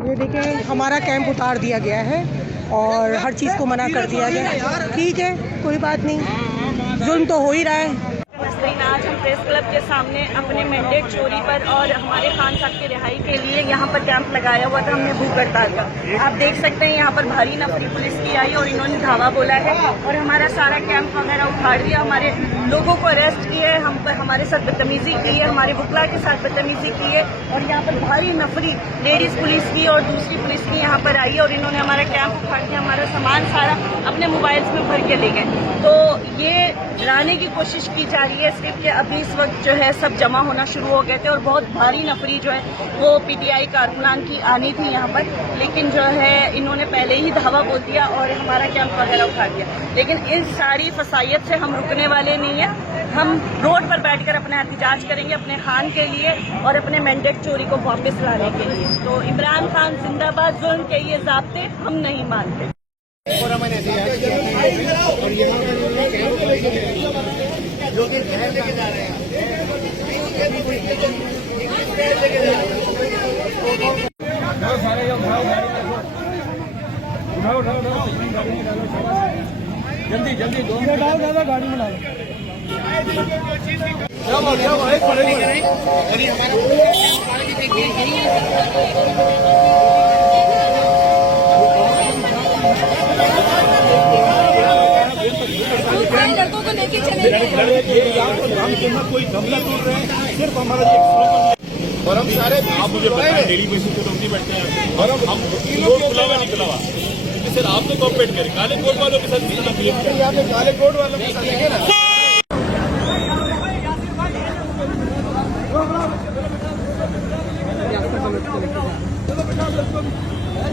ये देखें, हमारा कैंप उतार दिया गया है और हर चीज़ को मना कर दिया गया है। ठीक है, कोई बात नहीं, जुल्म तो हो ही रहा है। आज हम प्रेस क्लब के सामने अपने मैंडेट चोरी पर और हमारे खान साहब की रिहाई के लिए यहाँ पर कैंप लगाया हुआ था। हमने भूख हड़ताल का, आप देख सकते हैं यहाँ पर भारी नफरी पुलिस की आई और इन्होंने धावा बोला है और हमारा सारा कैंप वगैरह उखाड़ दिया। हमारे लोगों को अरेस्ट किया है, हम पर हमारे साथ बदतमीजी की है, हमारे वकला के साथ बदतमीजी की है और यहाँ पर भारी नफरी लेडीज पुलिस की और दूसरी पुलिस की यहाँ पर आई है और इन्होंने हमारा कैंप उखाड़ के हमारा सामान सारा अपने मोबाइल्स में भर के ले गए। तो ये डराने की कोशिश की जा रही है सिर्फ कि अभी इस वक्त जो है सब जमा होना शुरू हो गए थे और बहुत भारी नफरी जो है वो पीटीआई कारकुनान की आनी थी यहाँ पर, लेकिन जो है इन्होंने पहले ही धावा बोल दिया और हमारा कैंप वगैरह उठा दिया। लेकिन इस सारी फसाइयत से हम रुकने वाले नहीं हैं। हम रोड पर बैठकर अपना एहतजाज करेंगे अपने खान के लिए और अपने मैंडेट चोरी को वापस लाने के लिए। तो इमरान खान जिंदाबाद, जुल्म के ये ज़ाब्ते हम नहीं मानते। जो कि शहर लेके जा रहे हैं जल्दी जल्दी गाड़ी में डालो। लड़कों को लेके चले कोई गमला तोड़ रहे हैं, सिर्फ हमारा और हम सारे आप मुझे बताएं डेली बेसिस पे नहीं बैठते हैं और हम खुलावा नहीं खुलावा सर आप तो कॉपरेट करें। काले कोट वालों के साथ काले कोट वालों के साथ